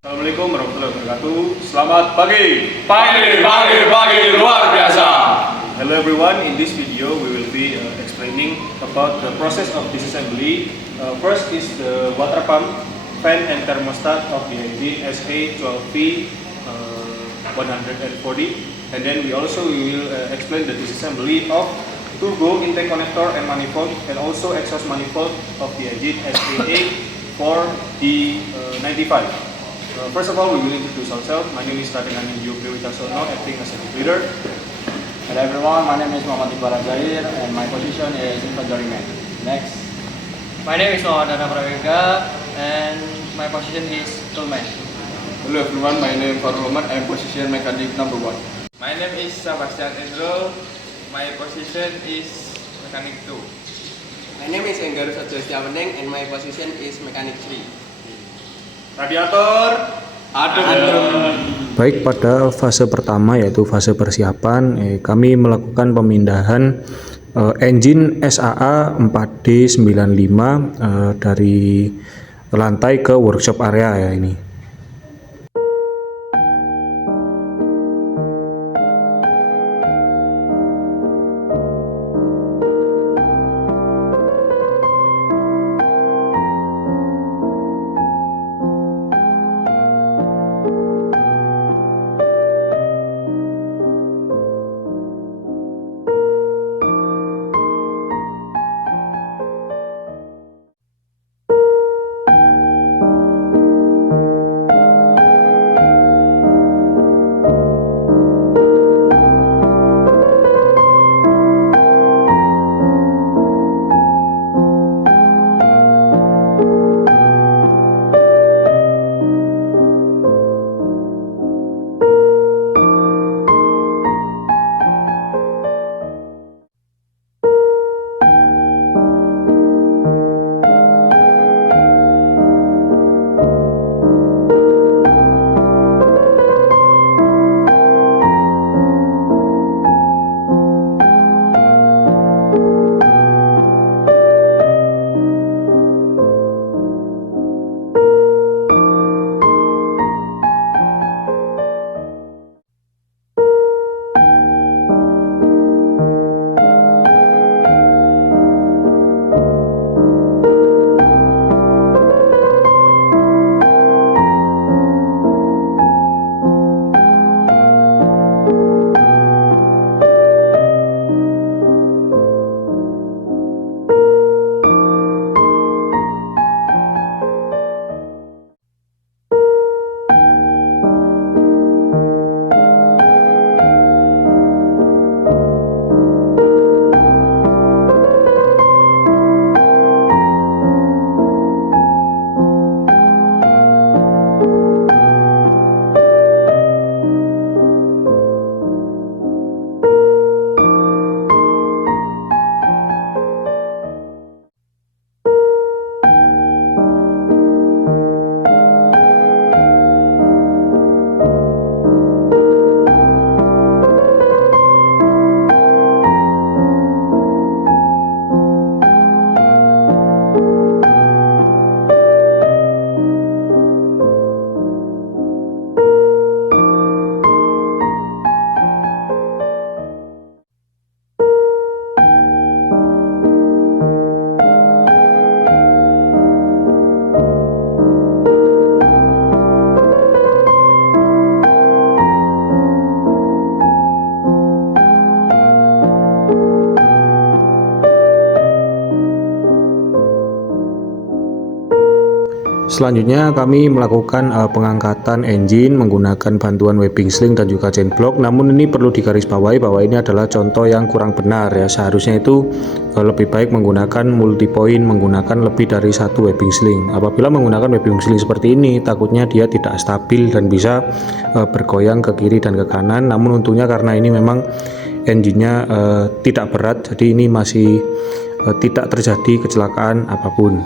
Assalamualaikum warahmatullahi wabarakatuh. Selamat pagi. Pagi luar biasa. Hello everyone. In this video, we will be explaining about the process of disassembly. First is the water pump, fan and thermostat of the engine SA12V 140, and then we will explain the disassembly of turbo intake connector and manifold, and also exhaust manifold of the engine SA4D95. First of all, we will introduce ourselves. My name is Tadengan Yukri Wicaksono, acting as a leader. Hello everyone, my name is Muhammad Iqbal Azahir and my position is infantryman. Next. My name is Muhammad Dana Prawega and my position is toolman. Hello everyone, my name is Farul Ahmad. I am position mechanic number 1. My name is Sebastian Endro. My position is mechanic 2. My name is Enggar Satyastiawaneng and my position is mechanic 3. Radiator. Baik, pada fase pertama yaitu fase persiapan, kami melakukan pemindahan engine SAA 4D95 dari lantai ke workshop area ya ini. Selanjutnya kami melakukan pengangkatan engine menggunakan bantuan webbing sling dan juga chain block. Namun ini perlu digarisbawahi bahwa ini adalah contoh yang kurang benar ya. Seharusnya itu lebih baik menggunakan multi point, menggunakan lebih dari satu webbing sling. Apabila menggunakan webbing sling seperti ini, takutnya dia tidak stabil dan bisa bergoyang ke kiri dan ke kanan. Namun untungnya karena ini memang engine-nya tidak berat, jadi ini masih tidak terjadi kecelakaan apapun.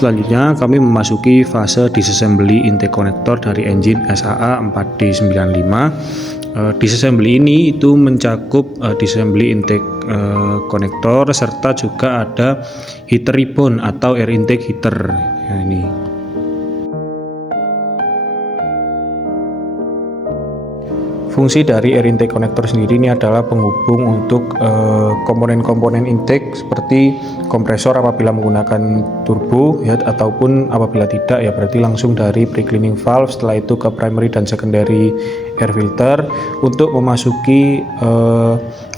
Selanjutnya kami memasuki fase disassembly intake connector dari engine SAA 4D95. Disassembly ini itu mencakup disassembly intake connector serta juga ada heater ribbon atau air intake heater. Ya, ini. Fungsi dari air intake connector sendiri ini adalah penghubung untuk komponen-komponen intake seperti kompresor apabila menggunakan turbo ya, ataupun apabila tidak ya berarti langsung dari pre-cleaning valve, setelah itu ke primary dan secondary air filter untuk memasuki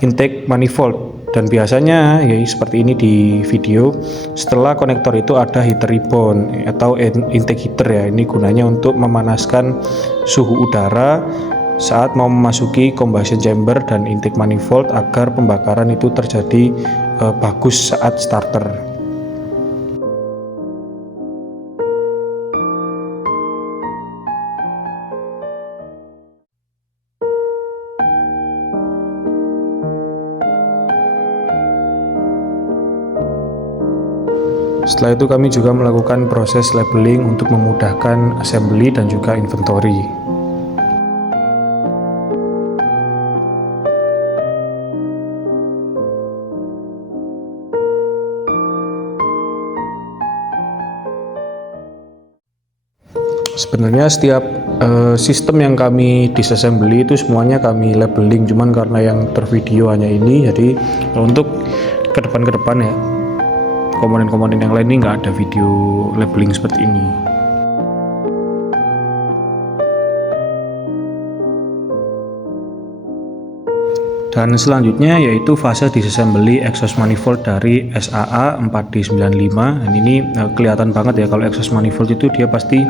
intake manifold. Dan biasanya ya seperti ini di video, setelah konektor itu ada heater ribbon atau intake heater ya. Ini gunanya untuk memanaskan suhu udara saat mau memasuki combustion chamber dan intake manifold agar pembakaran itu terjadi bagus saat starter. Setelah itu kami juga melakukan proses labeling untuk memudahkan assembly dan juga inventory. Sebenarnya setiap sistem yang kami disassembly itu semuanya kami labeling, cuman karena yang tervideo hanya ini, jadi untuk ke depan ya komponen-komponen yang lain ini nggak ada video labeling seperti ini. Dan selanjutnya yaitu fase disassembly exhaust manifold dari SAA 4D95. Dan ini kelihatan banget ya kalau exhaust manifold itu dia pasti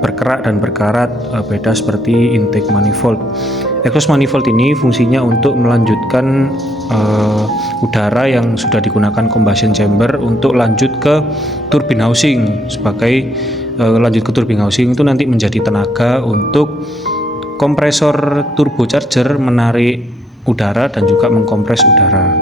berkerak dan berkarat, beda seperti intake manifold. Exhaust manifold ini fungsinya untuk melanjutkan udara yang sudah digunakan combustion chamber untuk lanjut ke turbine housing. Sebagai lanjut ke turbine housing itu nanti menjadi tenaga untuk kompresor turbocharger menarik udara dan juga mengkompres udara.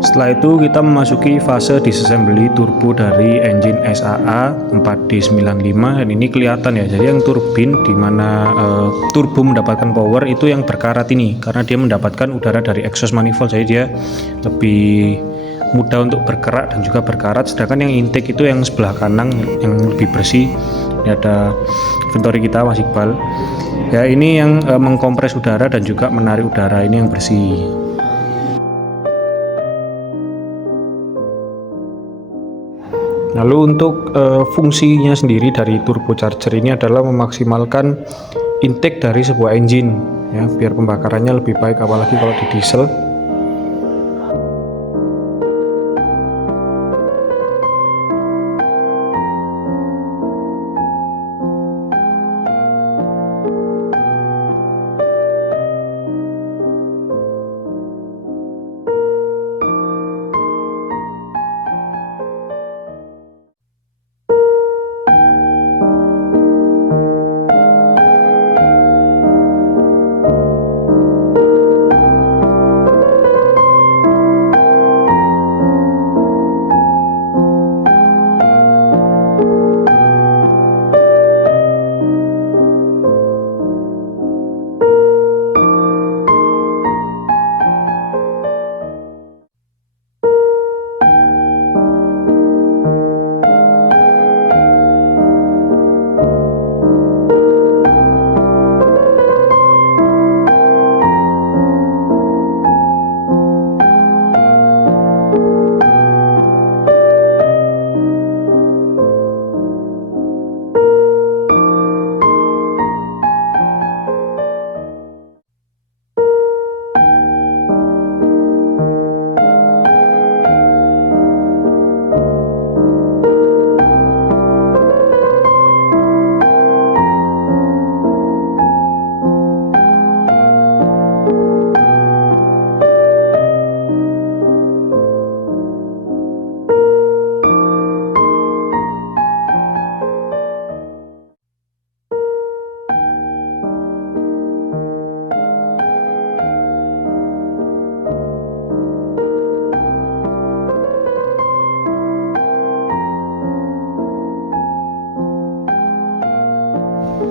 Setelah itu kita memasuki fase disassembly turbo dari engine SAA 4D95, dan ini kelihatan ya, jadi yang turbin di mana turbo mendapatkan power itu yang berkarat ini karena dia mendapatkan udara dari exhaust manifold, jadi dia lebih mudah untuk bergerak dan juga berkarat. Sedangkan yang intake itu yang sebelah kanan yang lebih bersih. Ini ada inventory kita, Mas Iqbal ya, ini yang mengkompres udara dan juga menarik udara, ini yang bersih. Lalu untuk fungsinya sendiri dari turbocharger ini adalah memaksimalkan intake dari sebuah engine ya, biar pembakarannya lebih baik apalagi kalau di diesel.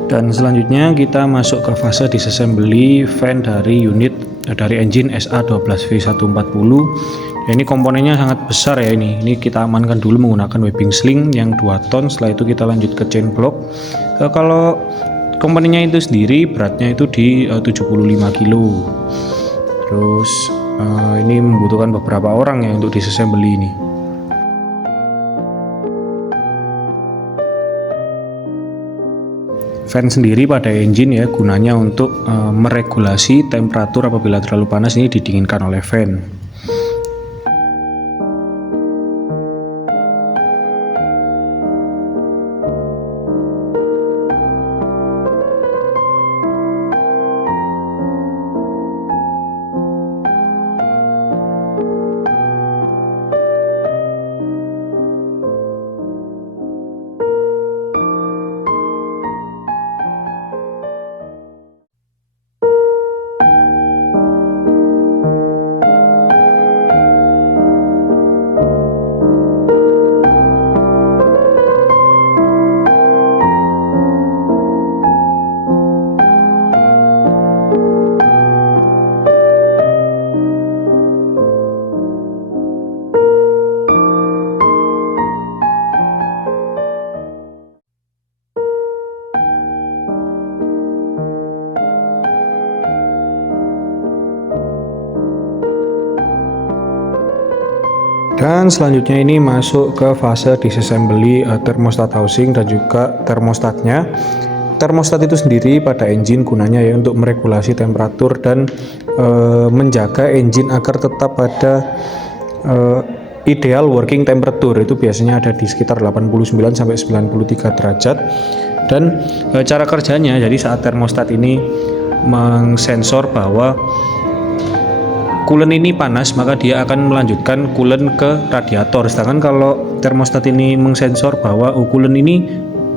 Dan selanjutnya kita masuk ke fase disassembly fan dari unit dari engine SA12V140. Ya, ini komponennya sangat besar ya ini. Ini kita amankan dulu menggunakan webbing sling yang 2 ton. Setelah itu kita lanjut ke chain block. Kalau komponennya itu sendiri beratnya itu di 75 kilo. Terus ini membutuhkan beberapa orang ya untuk disassembly ini. Fan sendiri pada engine ya gunanya untuk meregulasi temperatur apabila terlalu panas, ini didinginkan oleh fan. Dan selanjutnya ini masuk ke fase disassembly thermostat housing dan juga termostatnya. Termostat itu sendiri pada engine gunanya ya untuk meregulasi temperatur dan menjaga engine agar tetap pada ideal working temperature. Itu biasanya ada di sekitar 89 sampai 93 derajat. Dan cara kerjanya, jadi saat termostat ini mengsensor bahwa coolant ini panas, maka dia akan melanjutkan coolant ke radiator. Sedangkan kalau termostat ini mengsensor bahwa coolant ini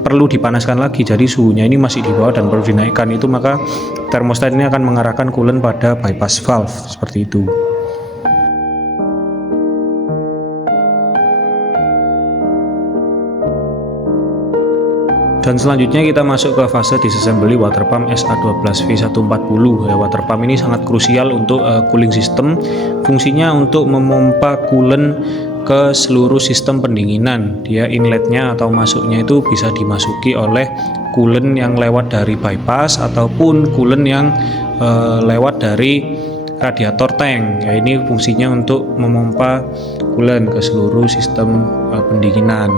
perlu dipanaskan lagi, jadi suhunya ini masih di bawah dan perlu dinaikkan, itu maka termostat ini akan mengarahkan coolant pada bypass valve seperti itu. Dan selanjutnya kita masuk ke fase disassembly water pump SA12V140. Ya, water pump ini sangat krusial untuk cooling system. Fungsinya untuk memompa coolant ke seluruh sistem pendinginan. Dia inletnya atau masuknya itu bisa dimasuki oleh coolant yang lewat dari bypass ataupun coolant yang lewat dari radiator tank. Ya, ini fungsinya untuk memompa coolant ke seluruh sistem pendinginan.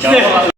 Jawab